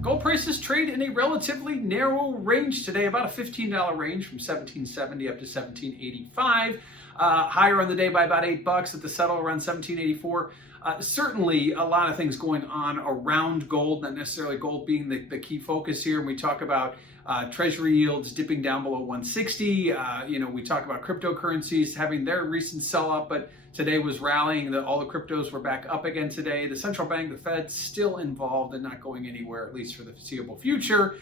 Gold prices trade in a relatively narrow range today, about a $15 range from 1770 up to 1785. Higher on the day by about $8 at the settle around 1784. Certainly a lot of things going on around gold, not necessarily gold being the key focus here. And we talk about treasury yields dipping down below 160. We talk about cryptocurrencies having their recent sell-off, but today was rallying. All the cryptos were back up again today. The central bank, the Fed, still involved and not going anywhere, at least for the foreseeable future.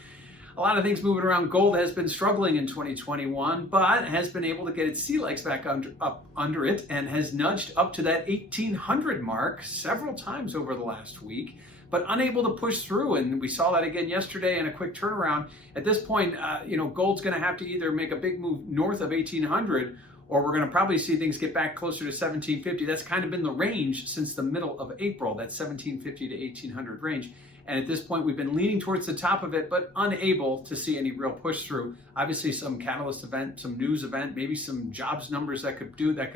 A lot of things moving around. Gold has been struggling in 2021, but has been able to get its sea legs back up under it and has nudged up to that 1800 mark several times over the last week, but unable to push through. And we saw that again yesterday in a quick turnaround. At this point, gold's going to have to either make a big move north of 1800, or we're going to probably see things get back closer to 1750. That's kind of been the range since the middle of April, that 1750 to 1800 range. And at this point, we've been leaning towards the top of it, but unable to see any real push through. Obviously, some catalyst event, some news event, maybe some jobs numbers that could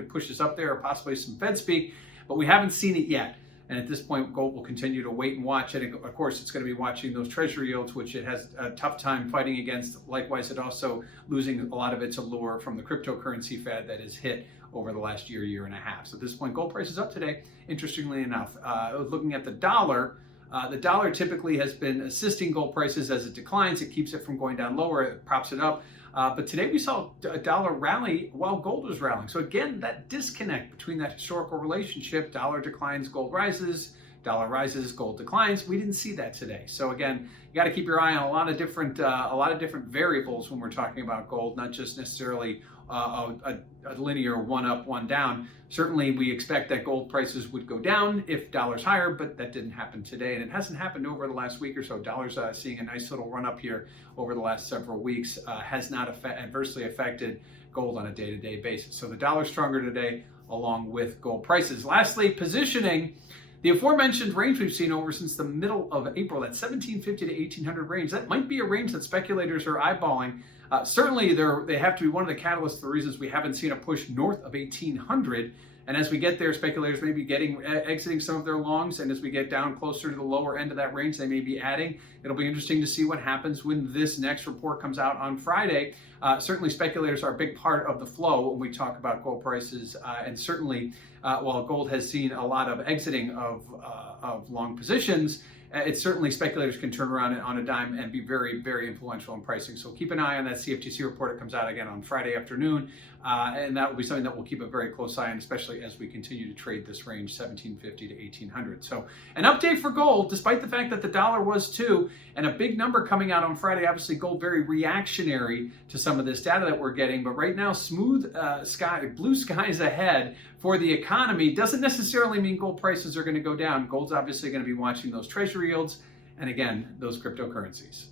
push us up there, or possibly some Fed speak, but we haven't seen it yet. And at this point, gold will continue to wait and watch. And of course, it's going to be watching those treasury yields, which it has a tough time fighting against. Likewise, it also losing a lot of its allure from the cryptocurrency fad that has hit over the last year and a half. So at this point, gold price is up today, interestingly enough. Looking at the dollar typically has been assisting gold prices as it declines. It keeps it from going down lower, it props it up. But today we saw a dollar rally while gold was rallying. So again, that disconnect between that historical relationship, dollar declines, gold rises, dollar rises, gold declines. We didn't see that today. So again, you got to keep your eye on a lot of different variables when we're talking about gold, not just necessarily a linear one up, one down. Certainly, we expect that gold prices would go down if dollar's higher, but that didn't happen today, and it hasn't happened over the last week or so. Dollar's seeing a nice little run up here over the last several weeks, has not adversely affected gold on a day-to-day basis. So the dollar's stronger today, along with gold prices. Lastly, positioning. The aforementioned range we've seen over since the middle of April, that 1750 to 1800 range, that might be a range that speculators are eyeballing. Certainly, they have to be one of the catalysts for the reasons we haven't seen a push north of 1800. And as we get there, speculators may be exiting some of their longs, and as we get down closer to the lower end of that range, they may be adding. It'll be interesting to see what happens when this next report comes out on Friday. Certainly, speculators are a big part of the flow when we talk about gold prices, and certainly, while gold has seen a lot of exiting of long positions, it's certainly speculators can turn around on a dime and be very, very influential in pricing. So keep an eye on that CFTC report. It comes out again on Friday afternoon. And that will be something that we'll keep a very close eye on, especially as we continue to trade this range 1750 to 1800. So an update for gold, despite the fact that the dollar was too, and a big number coming out on Friday. Obviously, gold very reactionary to some of this data that we're getting. But right now, smooth blue skies ahead for the economy. Doesn't necessarily mean gold prices are going to go down. Gold's obviously going to be watching those treasury yields and, again, those cryptocurrencies.